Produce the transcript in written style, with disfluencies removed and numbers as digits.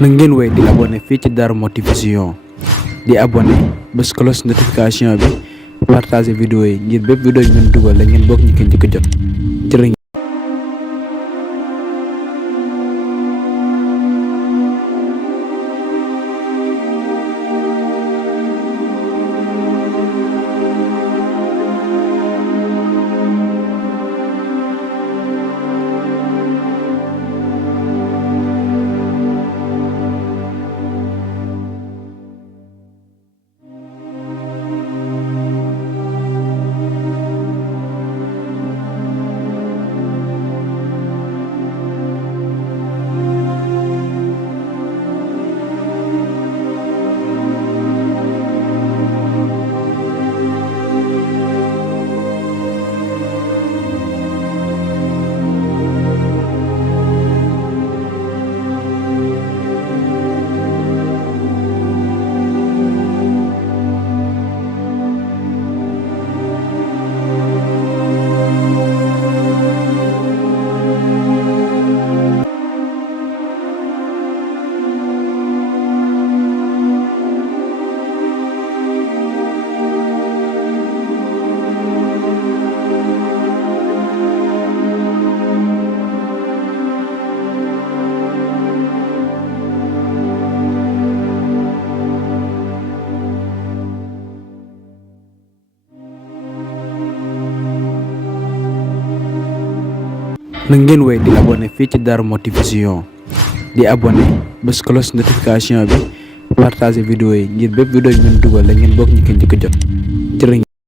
na ngeen wéy di abonné fii ci Darou Motivation di abonné bés cloche notification bi partager vidéo yi ngir bépp vidéo ñu dugal la ngeen bokk ñu ko njëkk a jot jërë ngeen. na ngeen wéy di abonné fii ci Darou Motivation di abonné bés cloche notification bi partager vidéo yi ngir bépp vidéo ñu dugal la ngeen bokk ñu ko njëkk a jot